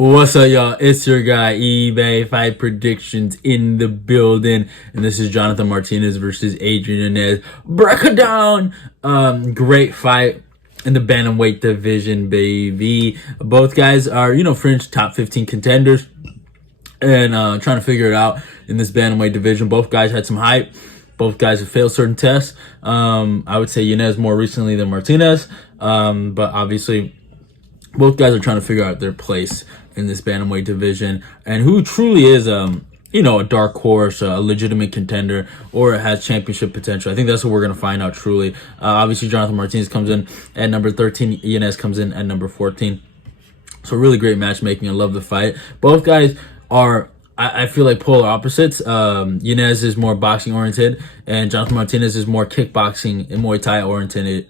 What's up, y'all? It's your guy, eBay Fight Predictions in the building. And this is Jonathan Martinez versus Adrian Yanez. Break it down! Great fight in the bantamweight division, baby. Both guys are, fringe top 15 contenders. And trying to figure it out in this bantamweight division. Both guys had some hype. Both guys have failed certain tests. I would say Yanez more recently than Martinez. But obviously, both guys are trying to figure out their place in this bantamweight division and who truly is, a dark horse, a legitimate contender, or has championship potential. I think that's what we're going to find out truly. Obviously, Jonathan Martinez comes in at number 13. Yanez comes in at number 14. So really great matchmaking. I love the fight. Both guys are, I feel like, polar opposites. Yanez is more boxing oriented, and Jonathan Martinez is more kickboxing and Muay Thai oriented.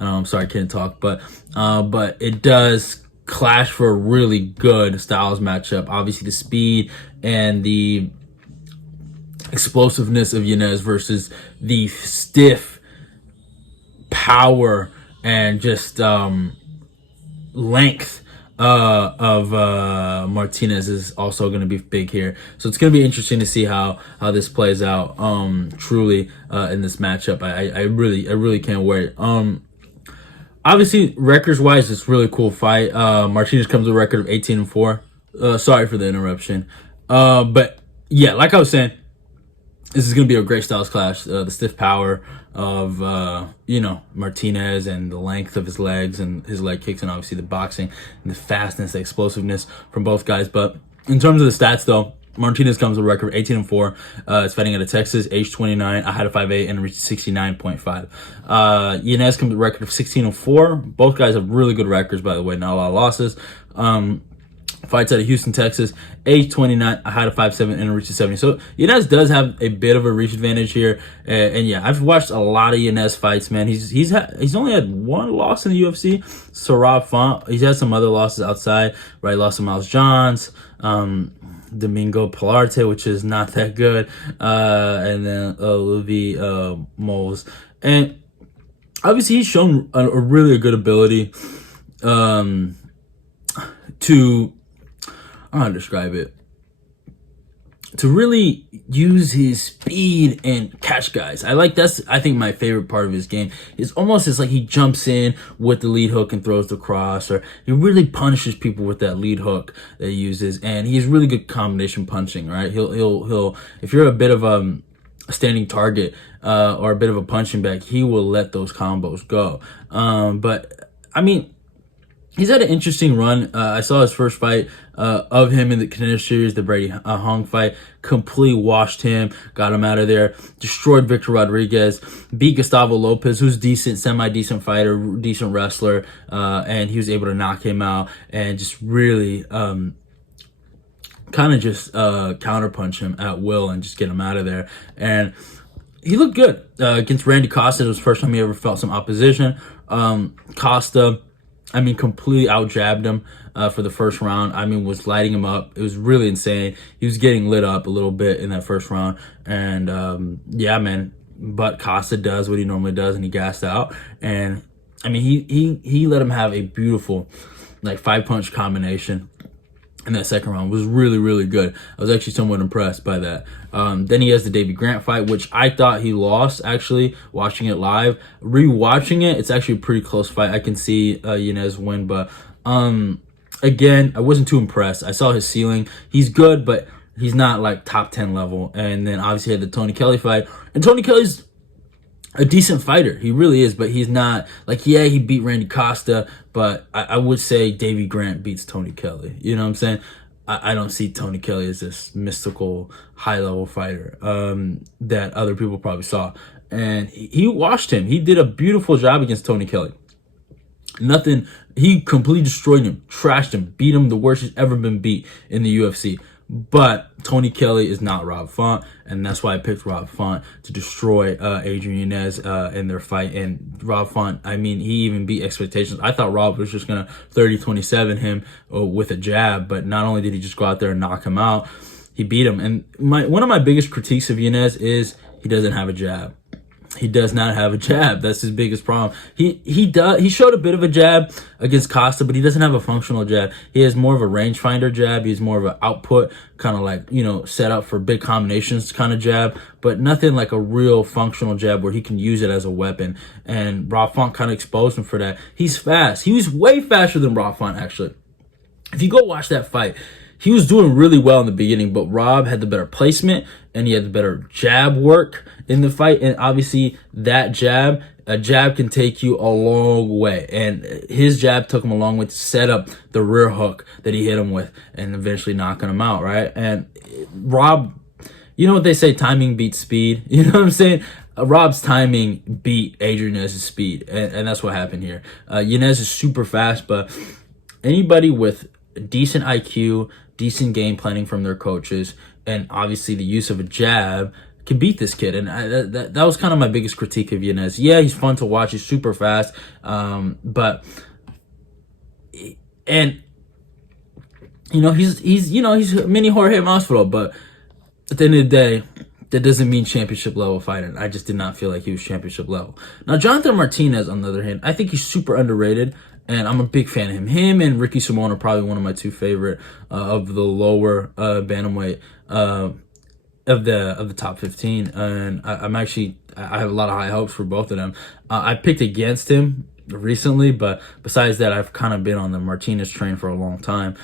I'm sorry, I can't talk, but it does clash for a really good styles matchup. Obviously, the speed and the explosiveness of Yanez versus the stiff power and just length of Martinez is also going to be big here. So it's going to be interesting to see how this plays out truly in this matchup. I really can't wait. Obviously, records-wise, it's a really cool fight. Martinez comes with a record of 18-4. Sorry for the interruption. But, yeah, like I was saying, this is going to be a great styles clash. The stiff power of, Martinez and the length of his legs and his leg kicks, and obviously the boxing and the fastness, the explosiveness from both guys. But in terms of the stats, though, Martinez comes with a record of 18-4. It's fighting out of Texas, age 29. I had a 5'8" and reached 69.5. Yanez comes with a record of 16-4. Both guys have really good records, by the way, not a lot of losses. Fights out of Houston, Texas, age 29. I had a 5'7" and reached 70. So Yanez does have a bit of a reach advantage here. And yeah, I've watched a lot of Yanez fights, man. He's only had one loss in the UFC. So Rob Font. He's had some other losses outside, right? Lost to Miles Johns. Domingo Pilarte, which is not that good, and then Louis Moles. And obviously he's shown a really good ability to, I don't know how to describe it, to really use his speed and catch guys. I think my favorite part of his game is almost it's like he jumps in with the lead hook and throws the cross, or he really punishes people with that lead hook that he uses, and he's really good combination punching, right? He'll if you're a bit of a standing target or a bit of a punching bag, he will let those combos go. But I mean, he's had an interesting run. I saw his first fight of him in the contender series, the Brady Hong fight. Completely washed him, got him out of there, destroyed Victor Rodriguez, beat Gustavo Lopez, who's decent, semi-decent fighter, decent wrestler, and he was able to knock him out and just really kind of just counterpunch him at will and just get him out of there. And he looked good against Randy Costa. It was the first time he ever felt some opposition. Costa, completely out-jabbed him for the first round. Was lighting him up. It was really insane. He was getting lit up a little bit in that first round. And, yeah, man. But Costa does what he normally does, and he gassed out. And, he let him have a beautiful, 5-punch combination in that second round. It was really, really good. I was actually somewhat impressed by that. Then he has the Davey Grant fight, which I thought he lost, actually, watching it live. Rewatching it, it's actually a pretty close fight. I can see Yanez win, but again, I wasn't too impressed. I saw his ceiling. He's good, but he's not top 10 level. And then obviously he had the Tony Kelly fight. And Tony Kelly's a decent fighter. He really is, but he's not he beat Randy Costa, but I would say Davey Grant beats Tony Kelly. You know what I'm saying? I don't see Tony Kelly as this mystical high-level fighter that other people probably saw. And he washed him. He did a beautiful job against Tony Kelly. He completely destroyed him, trashed him, beat him the worst he's ever been beat in the UFC. But Tony Kelly is not Rob Font, and that's why I picked Rob Font to destroy Adrian Yanez in their fight. And Rob Font, he even beat expectations. I thought Rob was just going to 30-27 him with a jab, but not only did he just go out there and knock him out, he beat him. And one of my biggest critiques of Yanez is he doesn't have a jab. He does not have a jab. That's his biggest problem. He showed a bit of a jab against Costa, but he doesn't have a functional jab. He has more of a rangefinder jab. He's more of an output, kind of like, set up for big combinations kind of jab, but nothing like a real functional jab where he can use it as a weapon. And Rob Font kind of exposed him for that. He's fast. He was way faster than Rob Font, actually. If you go watch that fight, he was doing really well in the beginning, but Rob had the better placement and he had the better jab work in the fight. And obviously a jab can take you a long way. And his jab took him a long way to set up the rear hook that he hit him with and eventually knocking him out, right? And Rob, you know what they say, timing beats speed. You know what I'm saying? Rob's timing beat Adrian Yanez's speed. And that's what happened here. Yanez is super fast, but anybody with decent IQ, decent game planning from their coaches, and obviously the use of a jab can beat this kid. And that was kind of my biggest critique of Yanez. Yeah, he's fun to watch. He's super fast. But he's mini Jorge Masvidal, but at the end of the day, that doesn't mean championship level fighter. I just did not feel like he was championship level. Now, Jonathan Martinez, on the other hand, I think he's super underrated, and I'm a big fan of him. Him and Ricky Simon are probably one of my two favorite of the lower bantamweight of the top 15. And I have a lot of high hopes for both of them. I picked against him recently, but besides that, I've kind of been on the Martinez train for a long time.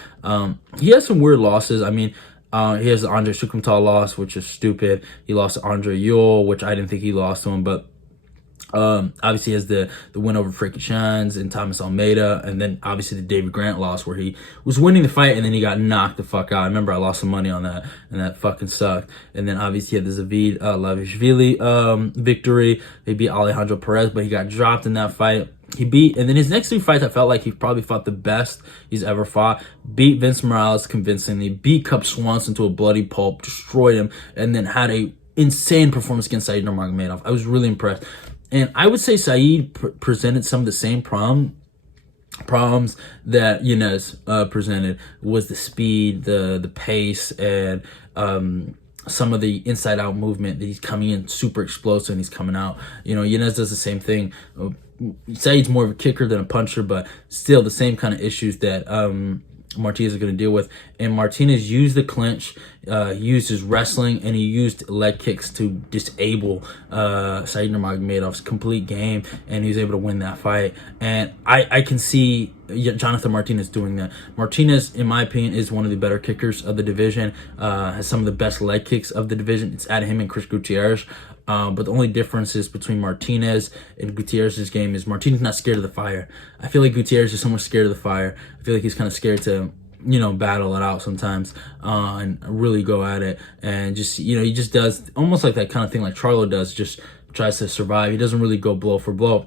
He has some weird losses. I mean, he has the Andre Sukumtal loss, which is stupid. He lost to Andre Ewell, which I didn't think he lost to him, but obviously he has the win over Frankie Shines and Thomas Almeida, and then obviously the David Grant loss where he was winning the fight and then he got knocked the fuck out. I remember I lost some money on that, and that fucking sucked. And then obviously he had the Zavid Lavishvili victory. They beat Alejandro Perez, but he got dropped in that fight. And then his next 3 fights, I felt like he probably fought the best he's ever fought. Beat Vince Morales convincingly, beat Cub Swanson to a bloody pulp, destroyed him, and then had a insane performance against Said Nurmagomedov. I was really impressed. And I would say Said presented some of the same problems that Yanez presented. Was the speed, the pace, and some of the inside-out movement. That he's coming in super explosive and he's coming out. Yanez does the same thing. Said's more of a kicker than a puncher, but still the same kind of issues that Martinez is going to deal with. And Martinez used the clinch, used his wrestling, and he used leg kicks to disable Said Nurmagomedov's complete game, and he was able to win that fight. And I can see Jonathan Martinez doing that. Martinez, in my opinion, is one of the better kickers of the division, has some of the best leg kicks of the division. It's at him and Chris Gutierrez. But the only difference is between Martinez and Gutierrez's game is Martinez not scared of the fire. I feel like Gutierrez is somewhat scared of the fire. I feel like he's kind of scared to, battle it out sometimes and really go at it. And just, he just does almost like that kind of thing like Charlo does, just tries to survive. He doesn't really go blow for blow.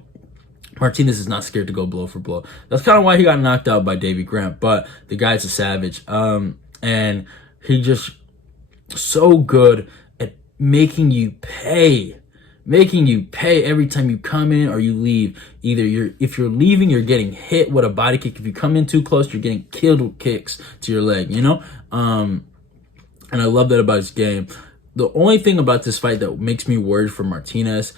Martinez is not scared to go blow for blow. That's kind of why he got knocked out by Davey Grant, but the guy's a savage. And he just so good at making you pay every time you come in or you leave. If you're leaving, you're getting hit with a body kick. If you come in too close, you're getting killed with kicks to your leg, and I love that about his game. The only thing about this fight that makes me worried for Martinez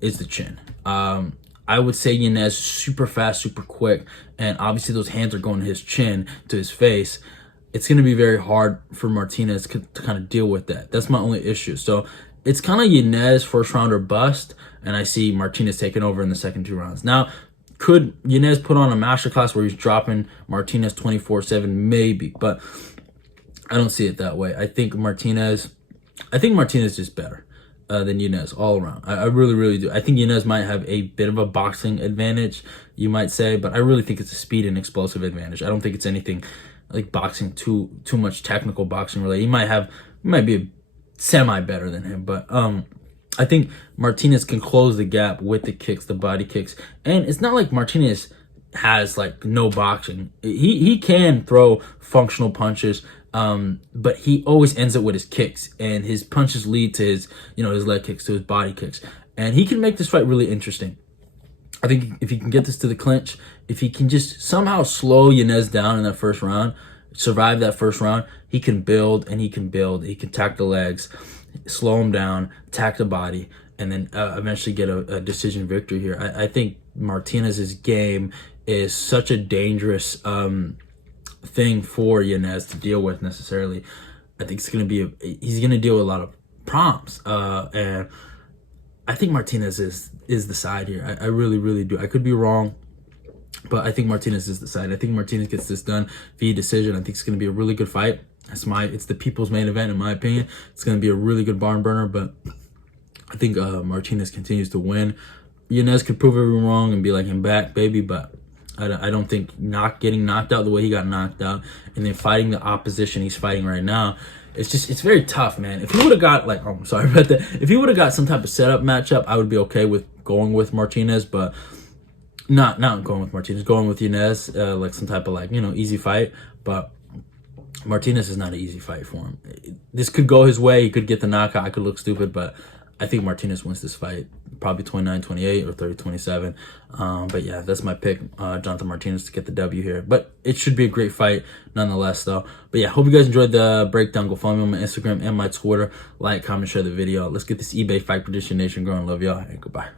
is the chin. I would say Yanez super fast, super quick, and obviously those hands are going to his chin, to his face. It's going to be very hard for Martinez to kind of deal with that. That's my only issue. So it's kind of Yanez first round or bust, and I see Martinez taking over in the second 2 rounds. Now, could Yanez put on a masterclass where he's dropping Martinez 24/7? Maybe, but I don't see it that way. I think Martinez is better than Yanez all around. I really, really do. I think Yanez might have a bit of a boxing advantage, you might say, but I really think it's a speed and explosive advantage. I don't think it's anything like boxing too much technical boxing related. He might be a semi better than him, but I think Martinez can close the gap with the kicks, the body kicks. And it's not like Martinez has like no boxing. He can throw functional punches, but he always ends up with his kicks, and his punches lead to his leg kicks, to his body kicks. And he can make this fight really interesting. I think if he can get this to the clinch, if he can just somehow slow Yanez down in that first round, survive that first round, he can build and he can build. He can attack the legs, slow him down, attack the body, and then eventually get a decision victory here. I think Martinez's game is such a dangerous thing for Yanez to deal with necessarily. I think it's gonna be he's gonna deal with a lot of prompts, and I think Martinez is the side here. I really do. I could be wrong, but I think Martinez is the side. I think Martinez gets this done via decision. I think it's gonna be a really good fight. It's the people's main event in my opinion. It's gonna be a really good barn burner, but I think Martinez continues to win. Yanez could prove everyone wrong and be like, I'm back, baby, but I don't think getting knocked out the way he got knocked out and then fighting the opposition he's fighting right now, it's very tough, man. If he would have got sorry about that. If he would have got some type of setup matchup, I would be okay with going with Martinez, but not going with Martinez, going with Yanez, like some type of easy fight. But Martinez is not an easy fight for him. This could go his way. He could get the knockout. I could look stupid, but I think Martinez wins this fight, probably 29-28 or 30-27. But yeah, that's my pick, Jonathan Martinez to get the W here. But it should be a great fight nonetheless, though. But yeah, hope you guys enjoyed the breakdown. Go follow me on my Instagram and my Twitter. Like, comment, share the video. Let's get this eBay Fight Prediction Nation going. Love y'all, and goodbye.